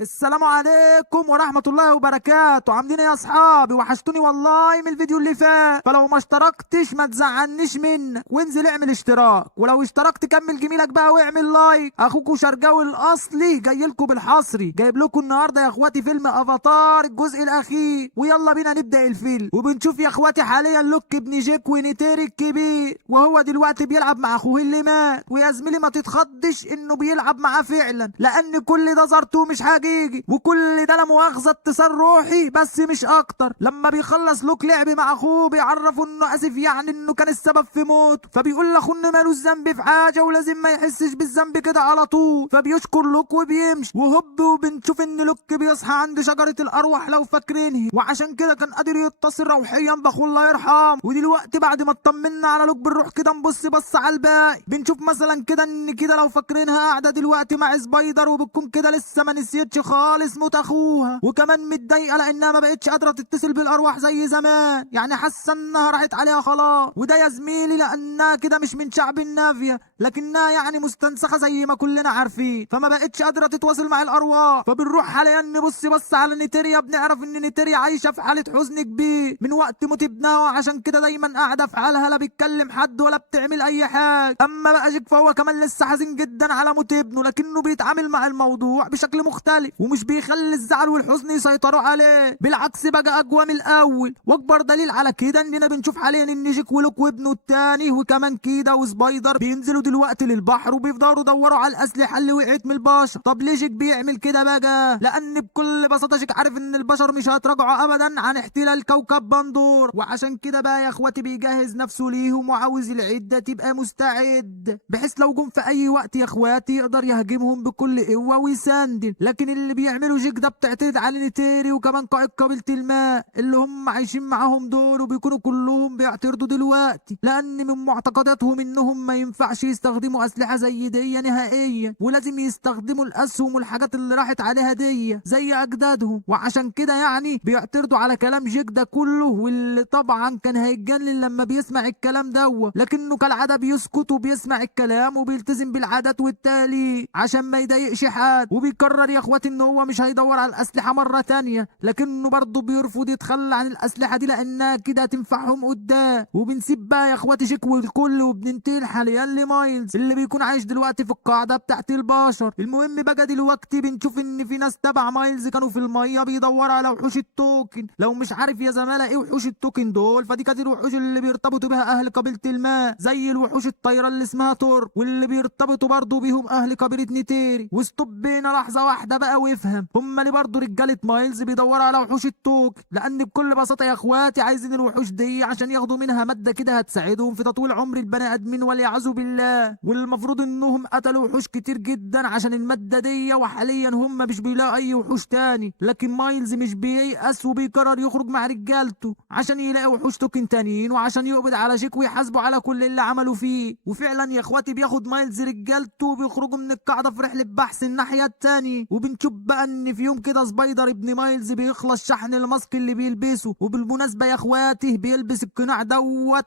السلام عليكم ورحمة الله وبركاته. عاملين ايه يا اصحابي؟ وحشتوني والله من الفيديو اللي فات. فلو ما اشتركتش ما تزعلنيش منك وانزل اعمل اشتراك، ولو اشتركت كمل جميلك بقى واعمل لايك. اخوكوا شرقاوي الاصلي جاي لكم بالحصري، جايب لكم النهارده يا اخواتي فيلم افاتار الجزء الاخير، ويلا بينا نبدأ الفيلم. وبنشوف يا اخواتي حاليا لوك ابن جيك ونيتيري الكبير، وهو دلوقتي بيلعب مع اخوه اللي مات. ويا زميلي ما تتخضش انه بيلعب معاه فعلا، لان كل ده زرتوه مش حاجه، وكل ده لا مؤاخذه اتصال روحي بس مش اكتر. لما بيخلص لوك لعب مع اخوه بيعرفه انه اسف، يعني انه كان السبب في موته، فبيقول لاخوه انه مالوش ذنب في حاجه ولازم ما يحسش بالذنب كده على طول، فبيشكر لوك وبيمشي. وهوب وبنشوف ان لوك بيصحى عند شجره الارواح لو فاكرينها، وعشان كده كان قادر يتصل روحيا باخوه الله يرحمه. ودلوقتي بعد ما اطمنا على لوك بنروح كده نبص بص على الباقي، بنشوف مثلا كده ان كده لو فاكرينها قاعده دلوقتي مع سبايدر، وبتكون كده لسه ما نسيتش خالص موت اخوها، وكمان متضايقه لانها ما بقتش قادره تتصل بالارواح زي زمان، يعني حاسه انها راحت عليها خلاص. وده يا زميلي لانها كده مش من شعب النافيه، لكنها يعني مستنسخه زي ما كلنا عارفين، فما بقتش قادره تتواصل مع الارواح. فبنروح حاليا نبص بص على نيتيريا، بنعرف ان نيتيريا عايشه في حاله حزن كبير من وقت موت ابنها، وعشان كده دايما قاعده في حالها، لا بتكلم حد ولا بتعمل اي حاجه. اما بقى جيك فهو كمان لسه حزين جدا على موت ابنه، لكنه بيتعامل مع الموضوع بشكل مختلف، ومش بيخلي الزعل والحزن يسيطروا عليه، بالعكس بقى اقوى من الاول. واكبر دليل على كده اننا بنشوف حاليا ان جيك ولوك وابنه التاني وكمان كيدا وسبايدر بينزلوا دلوقتي للبحر، وبيفضلوا يدوروا على الاسلحه اللي وقعت من البشر. طب ليه جيك بيعمل كده بقى؟ لان بكل بساطه جيك عارف ان البشر مش هيتراجعوا ابدا عن احتلال كوكب بندور، وعشان كده بقى يا اخواتي بيجهز نفسه ليهم، وعاوز العده تبقى مستعد بحيث لو جم في اي وقت يا اخواتي يقدر يهاجمهم بكل قوه ويساندل. لكن اللي بيعملوا جيك ده بتعتمد على نيتيري وكمان قائد قبيله الماء اللي هم عايشين معاهم دول، وبيكونوا كلهم بيعترضوا دلوقتي لان من معتقداتهم انهم ما ينفعش يستخدموا اسلحه زي دي نهائيا، ولازم يستخدموا الاسهم والحاجات اللي راحت عليها دي زي اجدادهم. وعشان كده يعني بيعترضوا على كلام جيك ده كله، واللي طبعا كان هيتجنن لما بيسمع الكلام ده، لكنه كالعاده بيسكت وبيسمع الكلام وبيلتزم بالعادات والتالي عشان ما يضايقش حد. وبيقرر يا اخواتي ان هو مش هيدور على الاسلحه مره تانية، لكنه برضه بيرفض يتخلى عن الاسلحه دي لانها كده هتنفعهم قدام. وبنسيب بقى يا اخواتي جيك والكل، وبننتقل حاليا لمايلز اللي بيكون عايش دلوقتي في القاعده بتاعت البشر. المهم بقى دلوقتي بنشوف ان في ناس تبع مايلز كانوا في الميه بيدوروا على وحوش التوكن. لو مش عارف يا زماله ايه وحوش التوكن دول، فدي كانت الوحوش اللي بيرتبطوا بها اهل قبيله الماء، زي الوحوش الطايره اللي اسمها تور، واللي بيرتبطوا برضه بيهم اهل قبيله نيتيري. وستوب بينا لحظه واحده بقى وافهم، هم اللي برضه رجاله مايلز بيدوروا على وحوش التوكن، لان بكل بساطه يا اخواتي عايزين الوحوش دي عشان ياخدوا منها ماده كده هتساعدهم في تطويل عمر البني ادمين والعياذ بالله. والمفروض انهم قتلوا وحوش كتير جدا عشان الماده دي، وحاليا هم مش بيلاقوا اي وحوش تاني، لكن مايلز مش بييأس وبيقرر يخرج مع رجالته عشان يلاقي وحوش توكن تانيين، وعشان يقبض على جيك ويحاسبوا على كل اللي عملوا فيه. وفعلا يا اخواتي بياخد مايلز رجالته وبيخرجوا من القاعده في رحله بحث الناحيه التانيه. وبنشوف بقى ان في يوم كده سبايدر ابن مايلز بيخلص شحن الماسك اللي بيلبسه، وبالمناسبه يا اخواتي بيلبس القناع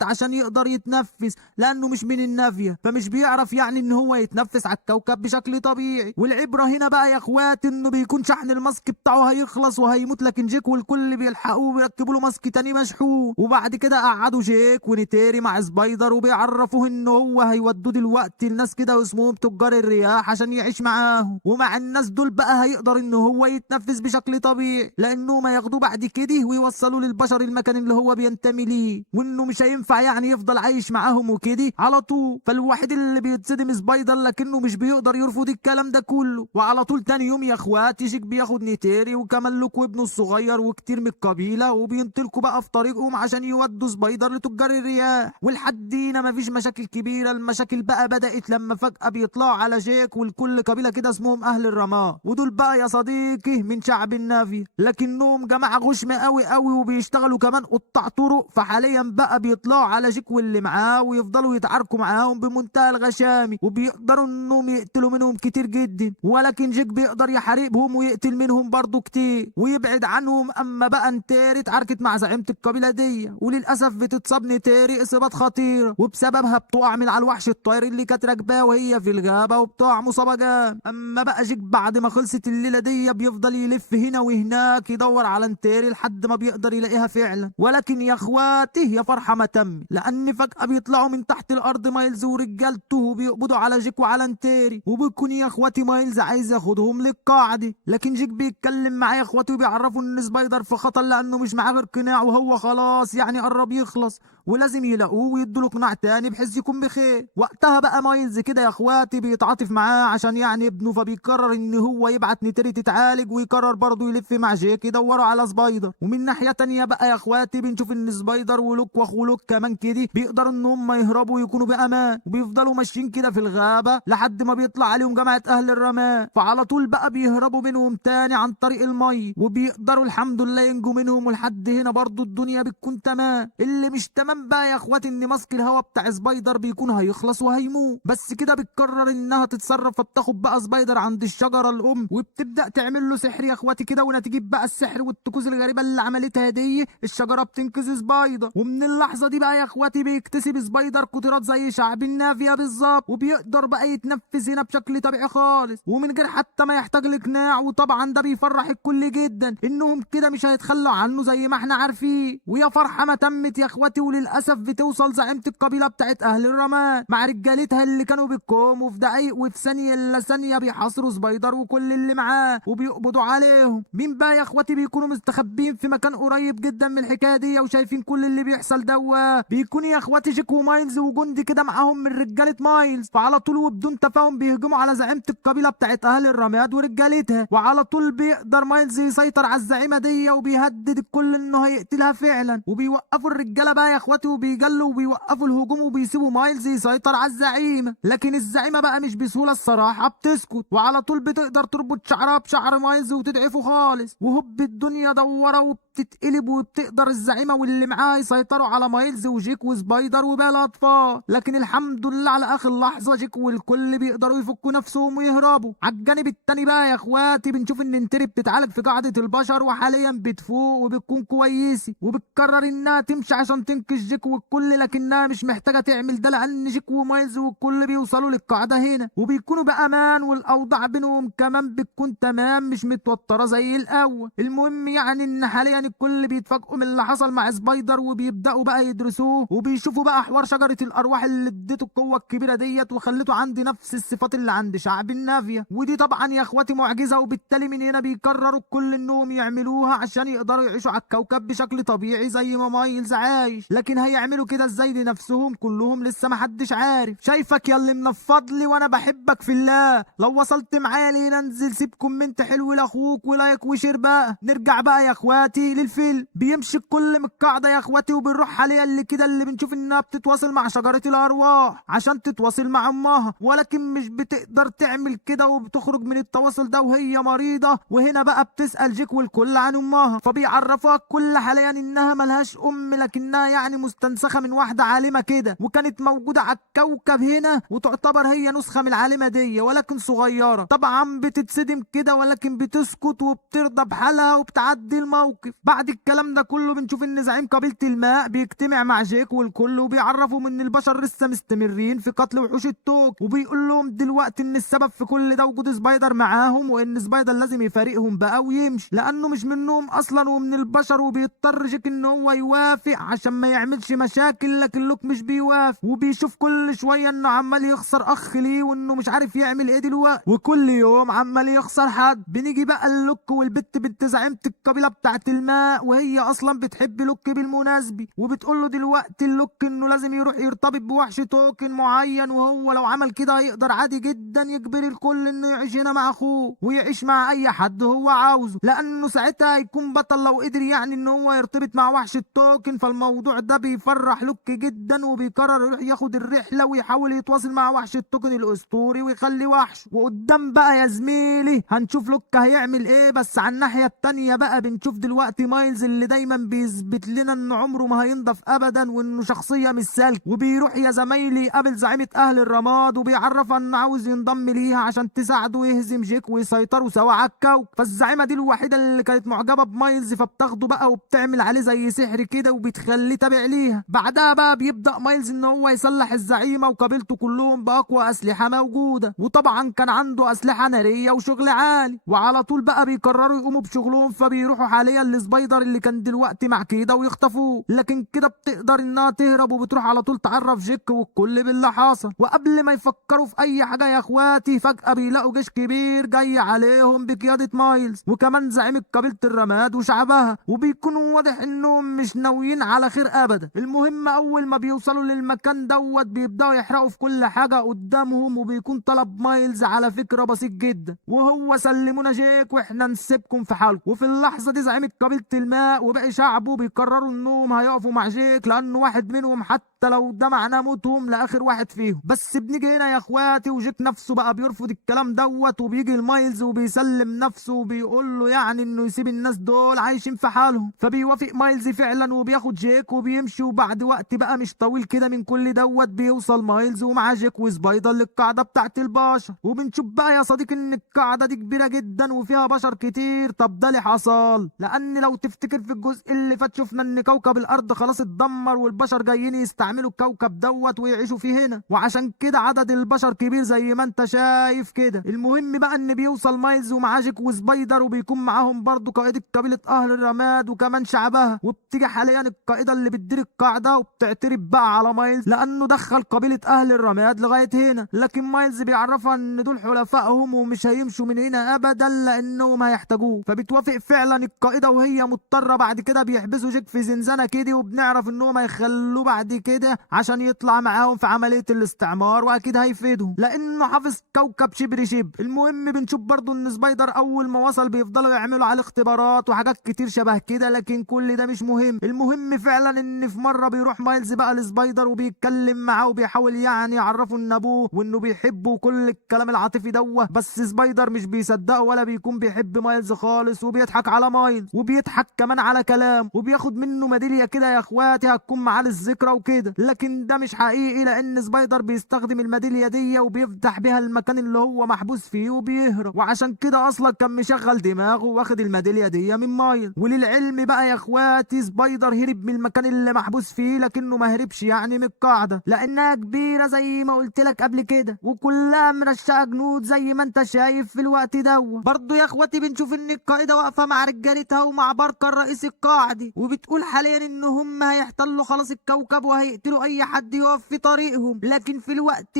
عشان يقدر يتنفس، لانه مش من النافيه فمش بيعرف يعني ان هو يتنفس على الكوكب بشكل طبيعي. والعبره هنا بقى يا اخواتي انه بيكون شحن الماسك بتاعه هيخلص وهيموت، لكن جيك والكل بيلحقوه وبيركبوا له ماسك تاني مشحون. وبعد كده قعدوا جيك ونيتيري مع سبايدر وبيعرفوه ان هو هيودوه دلوقتي الناس كده واسمهم تجار الرياح عشان يعيش معاهم، ومع الناس دول بقى هيقدر ان هو يتنفس بشكل طبيعي، لانه ما ياخدوه بعد كده ويوصلوا للبشر المكان اللي هو بينتمي ليه، وانه مش هينفع يعني يفضل عايش معاهم وكده على طول. فالوحيد اللي بيتصدم سبايدر، لكنه مش بيقدر يرفض الكلام ده كله. وعلى طول تاني يوم يا اخواتي جيك بياخد نيتيري وكمان لوك وابنه الصغير وكتير من القبيله، وبينطلقوا بقى في طريقهم عشان يودوا سبايدر لتجار الرياح. ولحد هنا مفيش مشاكل كبيره، المشاكل بقى بدات لما فجاه بيطلعوا على جيك والكل قبيله كده اسمهم اهل الرماه، ودول بقى يا صديقي من شعب النافي، لكنهم جماعه غشمه قوي قوي وبيشتغلوا كمان قطاع طرق. فحاليا بقى بيطلعوا على جيك واللي معاه ويفضلوا يتعاركوا معاهم بمنتهى منتهى الغشامي، وبيقدروا انهم يقتلوا منهم كتير جدا، ولكن جيك بيقدر يحاربهم ويقتل منهم برضو كتير ويبعد عنهم. اما بقى نتيري اتعاركت مع زعيمة القبيلة دي، وللاسف بتتصاب نتيري اصابات خطيرة، وبسببها بتقع من على الوحش الطاير اللي كانت راكباه وهي في الغابة، وبتقع مصابة جام. اما بقى جيك بعد ما خلصت الليلة دي بيفضل يلف هنا وهناك يدور على نتيري لحد ما بيقدر يلاقيها فعلا. ولكن يا اخواتي يا فرحة ما تم، لان فجأة بيطلعوا من تحت الارض مايلز ورجالته وبيقبضوا على جيك وعلى نتيري، وبيكون يا اخواتي مايلز عايز ياخدهم للقاعدة. لكن جيك بيتكلم معاه يا اخواتي وبيعرفوا ان سبايدر في خطر، لانه مش معاه غير قناع وهو خلاص يعني قرب يخلص، ولازم يلاقوه ويدوا له قناع تاني بحيث يكون بخير. وقتها بقى مايلز كده يا اخواتي بيتعاطف معاه عشان يعني ابنه، فبيقرر ان هو يبعت نتيري تتعالج، ويقرر برضه يلف مع جيك يدوروا على سبايدر. ومن ناحيه تانيه بقى يا اخواتي بنشوف ان سبايدر ولوك واخو لوك كمان كده بيقدروا ان هم يهربوا ويكونوا بامان، وبيفضلوا ماشيين كده في الغابه لحد ما بيطلع عليهم جماعه اهل الرماد، فعلى طول بقى بيهربوا منهم تاني عن طريق المي، وبيقدروا الحمد لله ينجوا منهم. ولحد هنا برضه الدنيا بتكون تمام. اللي مش تمام بقى يا اخواتي ان ماسك الهوا بتاع سبايدر بيكون هيخلص وهيموت، بس كده بتقرر انها تتصرف، فبتاخد بقى سبايدر عند الشجره الام وبتبدا تعمل له سحر يا اخواتي كده. ونتيجه بقى السحر والطقوس الغريبه اللي عملتها دي الشجره بتنقذ سبايدر. ومن اللحظه دي بقى يا اخواتي بيكتسب سبايدر قدرات زي شعب النافيه بالظبط، وبيقدر بقى يتنفس هنا بشكل طبيعي خالص ومن غير حتى ما يحتاج لقناع. وطبعا ده بيفرح الكل جدا انهم كده مش هيتخلوا عنه زي ما احنا عارفين. ويا فرحه ما تمت يا اخواتي، وللاسف بتوصل زعيمه القبيله بتاعت اهل الرماد مع رجالتها اللي كانوا بيقوموا في دقايق وفي ثانيه الا ثانيه بيحاصروا سبايدر وكل اللي معاه وبيقبضوا عليهم. مين بقى يا اخواتي بيكونوا مستخبين في مكان قريب جدا من الحكايه دي وشايفين كل اللي بيحصل دوا؟ بيكون يا اخواتي جيك ومايلز وجندي كده معاهم من رجاله مايلز، فعلى طول وبدون تفاهم بيهجموا على زعيمه القبيله بتاعت اهل الرماد ورجالتها. وعلى طول بيقدر مايلز يسيطر على الزعيمه دي وبيهدد الكل انه هيقتلها فعلا، وبيوقفوا الرجاله بقى يا اخواتي وبيجلوا وبيوقفوا الهجوم وبيسيبوا مايلز يسيطر على الزعيمه. لكن الزعيمه بقى مش بسهوله الصراحه بتسكت، وعلى طول بتقدر تربط شعرها بشعر مايلز وتضعفه خالص، وهوب الدنيا دوره وبتتقلب، وبتقدر الزعيمه واللي معاها يسيطروا على مايلز وجيك وسبايدر وباقي الاطفال. لكن الحمد لله على اخر لحظه جيك والكل بيقدروا يفكوا نفسهم ويهربوا. على الجانب التاني بقى يا اخواتي بنشوف ان نتيري بتتعالج في قاعده البشر، وحاليا بتفوق وبتكون كويسه، وبتقرر انها تمشي عشان تنقذ جيك والكل، لكنها مش محتاجه تعمل ده لان جيك ومايلز والكل بيوصلوا للقاعده هنا وبيكونوا بامان، والاوضاع بينهم كمان بتكون تمام مش متوتره زي الاول. المهم يعني ان حاليا الكل بيتفاجئوا من اللي حصل مع سبايدر، وبيبداوا بقى يدرسوه وبيشوفوا بقى حوار شجره الارواح اللي ادته القوه الكبيره ديت وخلته عندي نفس الصفات اللي عند شعب النافيه. ودي طبعا يا اخواتي معجزه، وبالتالي من هنا بيقرروا الكل انهم يعملوها عشان يقدروا يعيشوا على الكوكب بشكل طبيعي زي ما مايلز عايش. لكن هيعملوا كده ازاي لنفسهم كلهم لسه محدش عارف. شايفك يا اللي منفض لي وانا بحبك في الله، لو وصلت معايا لينا انزل سيب كومنت حلو لاخوك ولايك وشير بقى. نرجع بقى يا اخواتي للفيلم. بيمشي الكل من القاعده يا اخواتي وبنروح حاليا اللي كده اللي بنشوف انها بتتواصل مع شجره الارواح عشان تتواصل مع امها، ولكن مش بتقدر تعمل كده وبتخرج من التواصل ده وهي مريضه. وهنا بقى بتسال جيك والكل عن امها، فبيعرفوها الكل حاليا انها ملهاش ام، لكنها يعني مستنسخه من واحده عالمه كده وكانت موجوده على الكوكب هنا، وتعتبر هي نسخه من العالمه دي ولكن صغيره. طبعا بتتصدم كده ولكن بتسكت وبترضى بحالها وبتعدي الموقف. بعد الكلام ده كله بنشوف ان زعيم قبيله الماء بيجتمع مع جيك والكل وبيعرفهم ان البشر لسه مستمرين في قتل وحوش التوك، وبيقول لهم دلوقتي ان السبب في كل ده وجود سبايدر معاهم، وان سبايدر لازم يفارقهم بقى ويمشي لانه مش منهم اصلا ومن البشر. وبيضطر جيك ان هو يوافق عشان ما يعملش مشاكل، لكن لوك مش بيوافق وبيشوف كل شويه انه عمال يخسر اخ ليه وانه مش عارف يعمل ايه دلوقتي، وكل يوم عمال يخسر حد. بنيجي بقى اللوك والبت بنت زعيمه القبيله بتاعت الماء، وهي اصلا بتحب لوك بالمناسبه، وبتقول له دلوقتي اللوك انه لازم يروح يرتبط بوحش توكن معين، وهو لو عمل كده هيقدر عادي جدا يجبر الكل انه يعيش هنا مع اخوه ويعيش مع اي حد هو عاوزه، لانه ساعتها هيكون بطل لو قدر يعني ان هو يرتبط مع وحش التوكن. فالموضوع ده بيفرح لوك جدا وبيقرر يروح ياخد الرحله ويحاول يتواصل مع وحش التوكن الاسطوري ويخلي وحش. وقدام بقى يا زميلي هنشوف لوك هيعمل ايه. بس على الناحيه التانيه بقى بنشوف دلوقتي مايلز اللي دايما بيثبت لنا ان عمره ما هينضف ابدا وانه شخصيه مش سالك، وبيروح يا زمايلي بيقابل زعيمة اهل الرماد وبيعرفها انه عاوز ينضم ليها عشان تساعده يهزم جيك ويسيطروا سوا على الكوكب. فالزعيمة دي الوحيدة اللي كانت معجبة بمايلز، فبتاخده بقى وبتعمل عليه زي سحر كده وبتخليه تابع ليها. بعدها بقى بيبدأ مايلز ان هو يسلح الزعيمة وقبيلته كلهم باقوى اسلحة موجودة، وطبعا كان عنده اسلحة نارية وشغل عالي، وعلى طول بقى بيقرروا يقوموا بشغلهم. فبيروحوا حاليا لسبايدر اللي كان دلوقتي مع كده ويخطفوه، لكن كده بتقدر انها تهرب وبتروح على طول تعرف جيك والكل باللي حاصل. وقبل ما يفكروا في اي حاجة يا اخواتي، فجأة بيلاقوا جيش كبير جاي عليهم بقيادة مايلز وكمان زعيم قبيلة الرماد وشعبها، وبيكونوا واضح انهم مش ناويين على خير ابدا. المهم اول ما بيوصلوا للمكان بيبداوا يحرقوا في كل حاجة قدامهم، وبيكون طلب مايلز على فكرة بسيط جدا، وهو سلمونا جيك واحنا نسيبكم في حالكم. وفي اللحظة دي زعيم قبيلة الماء وباقي شعبه بيقرروا انهم هيقفوا مع جيك، لانه واحد منهم حتى لو ده معناه موتهم لاخر واحد فيهم. بس بنيجي هنا يا اخواتي وجيك نفسه بقى بيرفض الكلام وبيجي المايلز وبيسلم نفسه وبيقول له يعني انه يسيب الناس دول عايشين في حالهم. فبيوافق مايلز فعلا وبياخد جيك وبيمشي، وبعد وقت بقى مش طويل كده من كل بيوصل مايلز ومعاه جيك وسبايدر للقاعده بتاعت البشر. وبنشوف بقى يا صديقي ان القاعده دي كبيره جدا وفيها بشر كتير. طب ده اللي حصل لان لو تفتكر في الجزء اللي فات شفنا ان كوكب الارض خلاص اتدمر والبشر جايين يستعملوا الكوكب ويعيشوا فيه هنا، وعشان كده عدد البشر كبير زي ما انت شايف كده. المهم بقى ان بيوصل مايلز ومعاه جيك وسبايدر وبيكون معاهم برضو قائد قبيله اهل الرماد وكمان شعبها. وبتيجي حاليا القائده اللي بتدير القاعده وبتعترف بقى على مايلز لانه دخل قبيله اهل الرماد لغايه هنا، لكن مايلز بيعرفها ان دول حلفائهم ومش هيمشوا من هنا ابدا لانهم هيحتاجوه. فبتوافق فعلا القائده وهي مضطره. بعد كده بيحبسوا جيك في زنزانه كده، وبنعرف انهم هيخلوه بعد كده عشان يطلع معاهم في عمليه الاستعمار، واكيد هيفيدهم لانه حافظ كوكب شبر شبر. المهم بنشوف برضو ان سبايدر اول ما وصل بيفضلوا يعملوا عليه اختبارات وحاجات كتير شبه كده، لكن كل ده مش مهم. المهم فعلا ان في مره بيروح مايلز بقى لسبايدر وبيتكلم معاه وبيحاول يعني يعرفه ان ابوه وانه بيحبه وكل الكلام العاطفي بس سبايدر مش بيصدقه ولا بيكون بيحب مايلز خالص، وبيضحك على مايلز وبيضحك كمان على كلام وبياخد منه ميداليه كده يا اخواتي هتكون معاه للذكرى وكده، لكن ده مش حقيقي لان سبايدر بيستخدم الميداليه دي وبيفتح بيها المكان اللي هو محبوس فيه وبيهرب، وعشان كده اصلا كان مشغل دماغه واخد الميداليه دي من مايلز. وللعلم بقى يا اخواتي سبايدر هرب من المكان اللي محبوس فيه، لكنه ما هربش يعني من القاعده لانها كبيره زي ما قلت لك قبل كده وكلها مرشقه جنود زي ما انت شايف في الوقت برضه يا اخواتي بنشوف ان القائده واقفه مع رجالتها ومع باركر رئيس القاعده، وبتقول حاليا ان هم هيحتلوا خلاص الكوكب وهيقتلوا اي حد يقف في طريقهم. لكن في الوقت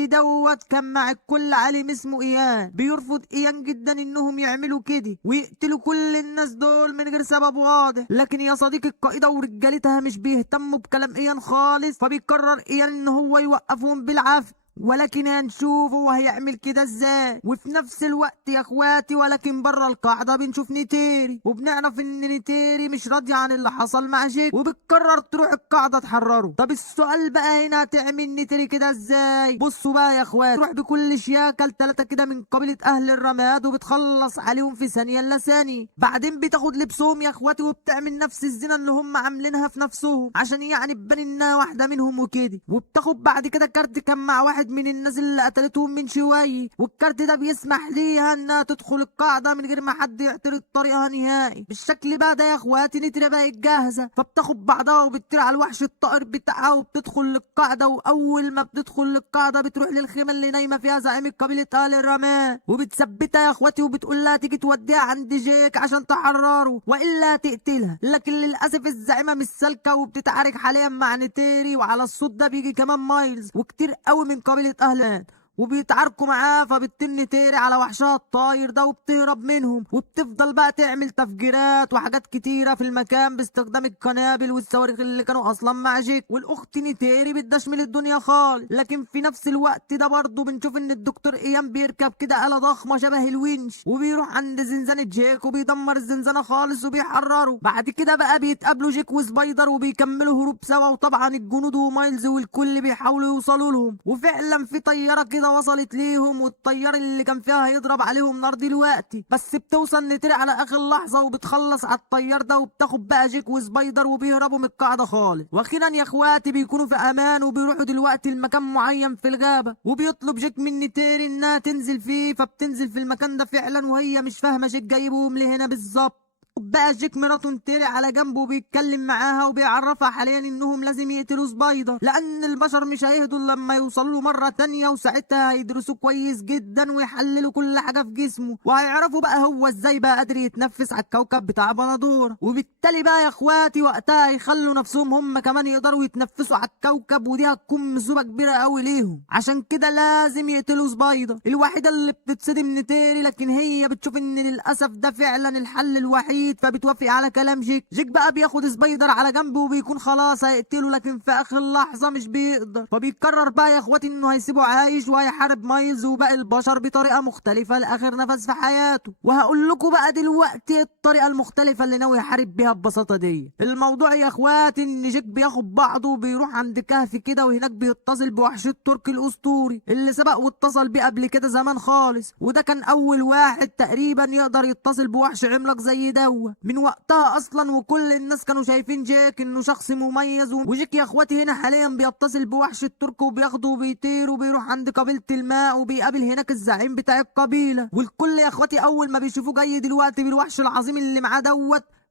كان مع الكل عالم اسمه ايان بيرفض ايان جدا انهم يعملوا كده ويقتلوا كل الناس دول من غير سبب واضح. لكن يا صديقي القائده ورجالتها مش بيهتموا بكلام ايان خالص، فبيقرر ايان ان هو يوقفهم بالعافيه، ولكن هنشوف هو هيعمل كده ازاي. وفي نفس الوقت يا اخواتي ولكن بره القاعده بنشوف نيتيري وبنعرف ان نيتيري مش راضيه عن اللي حصل مع جيك وبتقرر تروح القاعده تحرره. طب السؤال بقى هنا هتعمل نيتيري كده ازاي؟ بصوا بقى يا اخوات، تروح بكل شياكه لثلاثه كده من قبيله اهل الرماد وبتخلص عليهم في ثانيه الا ثانيه. بعدين بتاخد لبسهم يا اخواتي وبتعمل نفس الزنا اللي هم عاملينها في نفسهم عشان يعني تبان انها واحده منهم وكده، وبتاخد بعد كده كارت كان مع واحد من الناس اللي قتلتهم من شويه، والكارت ده بيسمح ليها انها تدخل القاعده من غير ما حد يعترض طريقها نهائي. بالشكل بقى ده يا اخواتي نيتيري بقت جاهزه، فبتاخد بعضها وبتطير على الوحش الطائر بتاعها وبتدخل للقاعده. واول ما بتدخل للقاعده بتروح للخيمه اللي نايمه فيها زعيم قبيله اهل الرماد وبتثبتها يا اخواتي وبتقول لها تيجي توديها عند جيك عشان تحرره والا تقتلها. لكن للاسف الزعيمه مش سالكه وبتتعارك حاليا مع نيتيري، وعلى الصوت ده بيجي كمان مايلز وكتير قوي من قبيله اهل وبيتعاركوا معاه، فبتطير نيتيري على وحشها الطاير ده وبتهرب منهم وبتفضل بقى تعمل تفجيرات وحاجات كتيره في المكان باستخدام القنابل والصواريخ اللي كانوا اصلا مع جيك. والاخت نيتيري بتدشمل الدنيا خالص. لكن في نفس الوقت ده برضه بنشوف ان الدكتور ايام بيركب كده آلة ضخمه شبه الونش وبيروح عند زنزانه جيك وبيدمر الزنزانه خالص وبيحرره. بعد كده بقى بيتقابلوا جيك وسبايدر وبيكملوا هروب سوا، وطبعا الجنود ومايلز والكل بيحاولوا يوصلوا لهم. وفعلا في طياره كده كده وصلت ليهم، والطيار اللي كان فيها هيضرب عليهم نار دلوقتي، بس بتوصل نتري على اخر لحظه وبتخلص على الطيار ده، وبتاخد بقى جيك وسبايدر وبيهربوا من القاعده خالص. واخيرا يا اخواتي بيكونوا في امان، وبيروحوا دلوقتي لمكان معين في الغابه، وبيطلب جيك من نتيري انها تنزل فيه، فبتنزل في المكان ده فعلا، وهي مش فاهمه جيك جايبهم ليه هنا بالظبط. بقى جيك مراته نتيري على جنبه وبيتكلم معاها وبيعرفها حاليا انهم لازم يقتلوا سبايدر، لان البشر مش هيهدوا لما يوصلوا له مره تانية، وساعتها هيدرسوه كويس جدا ويحللوا كل حاجه في جسمه، وهيعرفوا بقى هو ازاي بقى قادر يتنفس على الكوكب بتاع بندور. وبالتالي بقى يا اخواتي وقتها هيخلوا نفسهم هم كمان يقدروا يتنفسوا على الكوكب، ودي هتكون مصيبه كبيره قوي ليهم. عشان كده لازم يقتلوا سبايدر. الوحيده اللي بتتصدم نتيري، لكن هي بتشوف ان للاسف ده فعلا الحل الوحيد، فبتوافق على كلام جيك. جيك بقى بياخد سبايدر على جنبه وبيكون خلاص هيقتله، لكن في اخر لحظه مش بيقدر، فبيقرر بقى يا اخواتي انه هيسيبه عايش وهيحارب مايلز وباقي البشر بطريقه مختلفه لاخر نفس في حياته. وهقول لكم بقى دلوقتي الطريقه المختلفه اللي ناوي يحارب بيها ببساطه دي. الموضوع يا اخواتي ان جيك بياخد بعضه وبيروح عند كهف كده، وهناك بيتصل بوحش التركي الاسطوري اللي سبق واتصل بيه قبل كده زمان خالص، وده كان اول واحد تقريبا يقدر يتصل بوحش عملاق زي ده. من وقتها اصلا وكل الناس كانوا شايفين جيك انه شخص مميز. وجيك يا اخواتي هنا حاليا بيتصل بوحش الترك وبياخده وبيطير وبيروح عند قبيله الماء، وبيقابل هناك الزعيم بتاع القبيله. والكل يا اخواتي اول ما بيشوفوه جاي دلوقتي بالوحش العظيم اللي معاه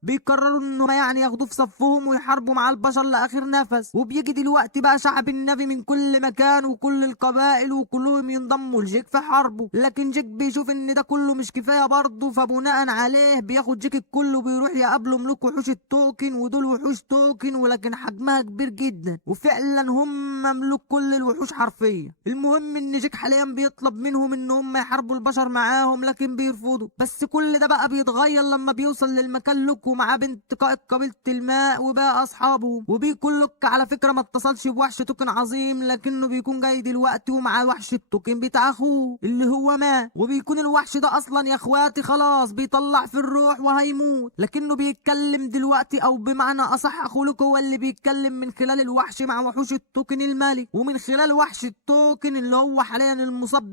بيقرروا انه يعني ياخدوه في صفهم ويحاربوا مع البشر لاخر نفس. وبيجي دلوقتي بقى شعب النبي من كل مكان وكل القبائل وكلهم ينضموا لجيك في حربه، لكن جيك بيشوف ان ده كله مش كفايه برضه، فبناء عليه بياخد جيك الكل وبيروح يقابله ملوك وحوش التوكن. ودول وحوش توكن ولكن حجمها كبير جدا، وفعلا هم مملوك كل الوحوش حرفيا. المهم ان جيك حاليا بيطلب منهم ان هم يحاربوا البشر معاهم، لكن بيرفضوا. بس كل ده بقى بيتغير لما بيوصل للمكان لوك ومعاه بنت قائد قبيلة الماء وبقى اصحابه. وبيكون لوك على فكرة ما اتصلش بوحش توكن عظيم، لكنه بيكون جاي دلوقتي ومعاه وحش التوكن بتاع اخوه اللي هو مات. وبيكون الوحش ده اصلا يا اخواتي خلاص بيطلع في الروح وهيموت، لكنه بيتكلم دلوقتي، او بمعنى اصح اخوه لوك هو اللي بيتكلم من خلال الوحش مع وحوش التوكن الملك. ومن خلال وحش التوكن اللي هو حاليا المصاب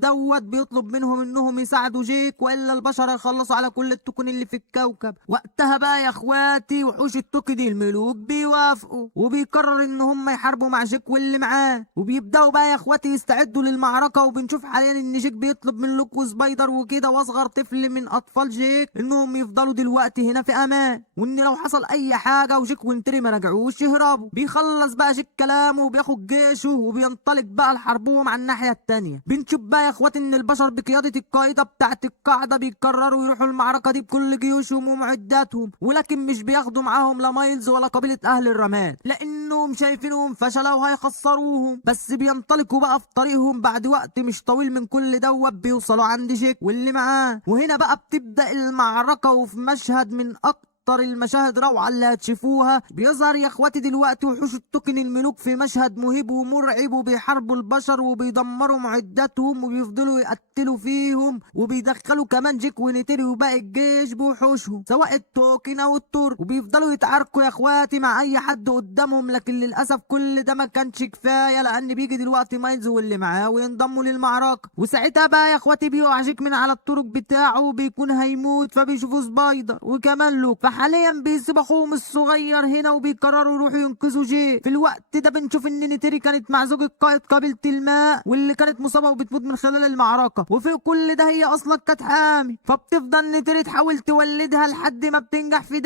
بيطلب منهم انهم يساعدوا جيك، والا البشر هيخلصوا على كل التوكن اللي في الكوكب. وقتها بقى يا اخواتي وحوش التوكن الملوك بيوافقوا، وبيقرر ان هم يحاربوا مع جيك واللي معاه. وبيبداوا بقى يا اخواتي يستعدوا للمعركه. وبنشوف حاليا ان جيك بيطلب من لوك وسبايدر وكده واصغر طفل من اطفال جيك انهم يفضلوا دلوقتي هنا في امان، وان لو حصل اي حاجه وجيك ونتري ما رجعوش يهربوا. بيخلص بقى جيك كلامه وبياخد جيشه وبينطلق بقى لحربهم على الناحيه التانيه. بنشوف بقى يا اخواتي ان البشر بقياده القائده بتاعت القاعده بيقرروا يروحوا المعركه دي بكل جيوشهم ومعداتهم، ولكن مش بياخدوا معاهم لا مايلز ولا قبيله اهل الرماد، لانهم شايفينهم فشلوا وهيخسروهم. بس بينطلقوا بقى في طريقهم بعد وقت مش طويل من كل بيوصلوا عند جيك واللي معاه. وهنا بقى بتبدا المعركه، وفي مشهد من اكتر المشاهد روعه اللي هتشوفوها بيظهر يا اخواتي دلوقتي وحوش التوكن الملوك في مشهد مهيب ومرعب، وبيحاربوا البشر وبيدمروا معداتهم وبيفضلوا يقتلوا فيهم، وبيدخلوا كمان جيك ونتري وباقي الجيش بوحوشهم سواء التوكن او الترك، وبيفضلوا يتعاركوا يا اخواتي مع اي حد قدامهم. لكن للاسف كل ده ما كانش كفايه، لان بيجي دلوقتي مايلز واللي معاه وينضموا للمعركه. وساعتها بقى يا اخواتي بيقع جيك من على الطرق بتاعه وبيكون هيموت، فبيشوفوا سبايدر وكمان لوك. حاليا بيسيب اخوهم الصغير هنا وبيقرروا يروحوا ينقذوا جي. في الوقت ده بنشوف ان نتيري كانت مع زوج القائد قبيله الماء واللي كانت مصابه وبتموت من خلال المعركه، وفي كل ده هي اصلا كانت حامل، فبتفضل نتيري تحاول تولدها لحد ما بتنجح في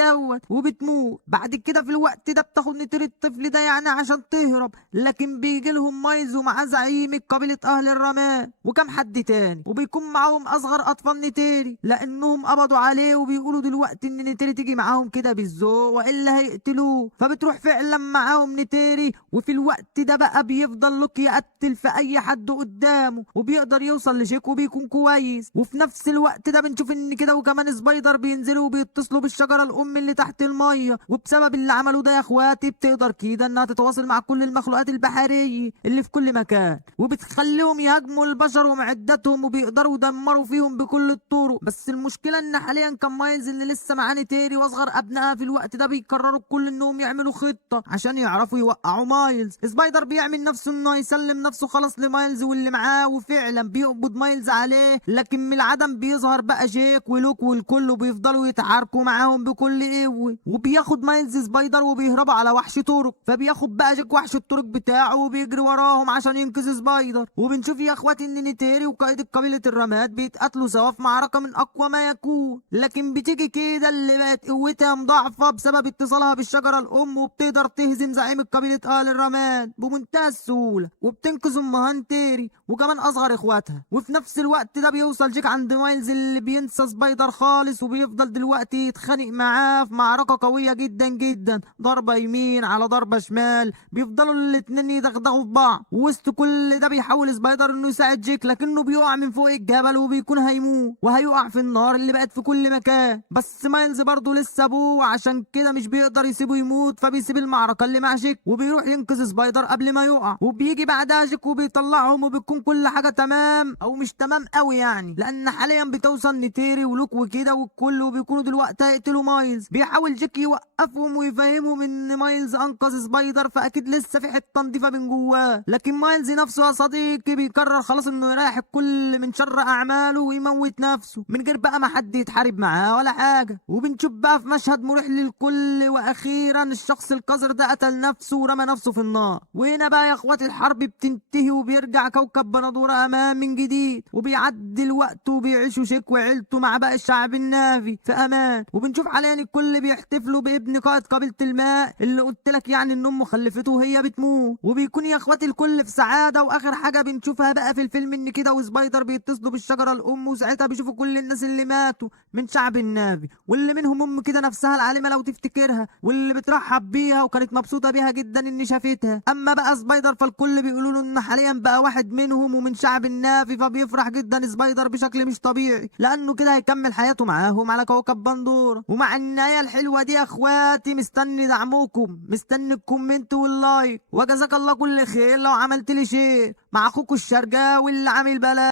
وبتموت. بعد كده في الوقت ده بتاخد نتيري الطفل ده يعني عشان تهرب، لكن بيجي لهم مايلز ومعاه زعيم قبيله اهل الرماد وكم حد تاني، وبيكون معاهم اصغر اطفال نتيري لانهم قبضوا عليه، وبيقولوا دلوقتي ان نتيري تيجي معاهم كده بالذوق والا هيقتلوه. فبتروح فعلا معاهم نتيري، وفي الوقت ده بقى بيفضل لوك يقتل في اي حد قدامه وبيقدر يوصل لجيك وبيكون كويس. وفي نفس الوقت ده بنشوف ان كده وكمان سبايدر بينزلوا وبيتصلوا بالشجره الام اللي تحت الميه، وبسبب اللي عملوه ده يا اخواتي بتقدر كده انها تتواصل مع كل المخلوقات البحريه اللي في كل مكان، وبتخليهم يهاجموا البشر ومعدتهم وبيقدروا يدمروا فيهم بكل الطرق. بس المشكله ان حاليا كان مايلز اللي لسه معاه نتيري اصغر ابنائها في الوقت ده بيقرروا كل انهم يعملوا خطه عشان يعرفوا يوقعوا مايلز. سبايدر بيعمل نفسه انه يسلم نفسه خلاص لمايلز واللي معاه، وفعلا بيقبض مايلز عليه، لكن من العدم بيظهر بقى جيك ولوك والكل، وبيفضلوا يتعاركوا معاهم بكل قوه، وبياخد مايلز سبايدر وبيهربوا على وحش طرق، فبياخد بقى جيك وحش الطرق بتاعه وبيجري وراهم عشان ينقذ سبايدر. وبنشوف يا اخواتي ان نيتيري وقائد قبيله الرماد بيتقاتلوا سوا في معركه من اقوى ما يكون، لكن بتيجي كده اللي بقت قوتها مضاعفه بسبب اتصالها بالشجره الام، وبتقدر تهزم زعيم قبيله الرماد بمنتهى السهوله، وبتنقذ امها نيتيري وكمان اصغر اخواتها. وفي نفس الوقت ده بيوصل جيك عند مايلز اللي بينسى سبايدر خالص، وبيفضل دلوقتي يتخانق معاه في معركه قويه جدا جدا، ضربه يمين على ضربه شمال، بيفضلوا الاتنين يدغدغوا في بعض. وسط كل ده بيحاول سبايدر انه يساعد جيك، لكنه بيقع من فوق الجبل وبيكون هيموت وهيقع في النار اللي بقت في كل مكان. بس مايلز برضه لسه ابوه، عشان كده مش بيقدر يسيبه يموت، فبيسيب المعركه اللي مع جيك وبيروح ينقذ سبايدر قبل ما يقع. وبيجي بعدها جيك وبيطلعهم، وبتكون كل حاجه تمام او مش تمام قوي يعني، لان حاليا بتوصل نيتيري ولوك وكده والكل، وبيكونوا دلوقتي هيقتلوا مايلز. بيحاول جيك يوقفهم ويفهمهم ان مايلز انقذ سبايدر، فاكيد لسه في حته نضيفه من جواه، لكن مايلز نفسه يا صديقي بيقرر خلاص انه يريح الكل من شر اعماله ويموت نفسه من غير بقى ما حد يتحارب معاه ولا حاجه. وبنشوف بقى في مشهد مريح للكل، واخيرا الشخص القذر ده قتل نفسه ورمى نفسه في النار. وهنا بقى يا اخواتي الحرب بتنتهي، وبيرجع كوكب بندورة امان من جديد، وبيعدي الوقت وبيعيشوا شيك وعيلته مع باقي الشعب النافي في امان. وبنشوف حاليا الكل بيحتفلوا بابن قائد قبيله الماء اللي قلت لك يعني ان امه خلفته وهي بتموت، وبيكون يا اخواتي الكل في سعاده. واخر حاجه بنشوفها بقى في الفيلم ان كده وسبايدر بيتصلوا بالشجره الام، وساعتها بيشوفوا كل الناس اللي ماتوا من شعب النافي، واللي منهم ام كده نفسها العالمه لو تفتكرها، واللي بترحب بيها وكانت مبسوطه بيها جدا ان شافتها. اما بقى سبايدر فالكل بيقولوا له ان حاليا بقى واحد منهم ومن شعب النافي، فبيفرح جدا سبايدر بشكل مش طبيعي، لانه كده هيكمل حياته معاهم على كوكب بندورة. ومع النهايه الحلوه دي يا اخواتي مستني دعمكم، مستني الكومنت واللايك، وجزاك الله كل خير لو عملت لي شير. مع اخوكم الشرقاوي اللي عامل بلا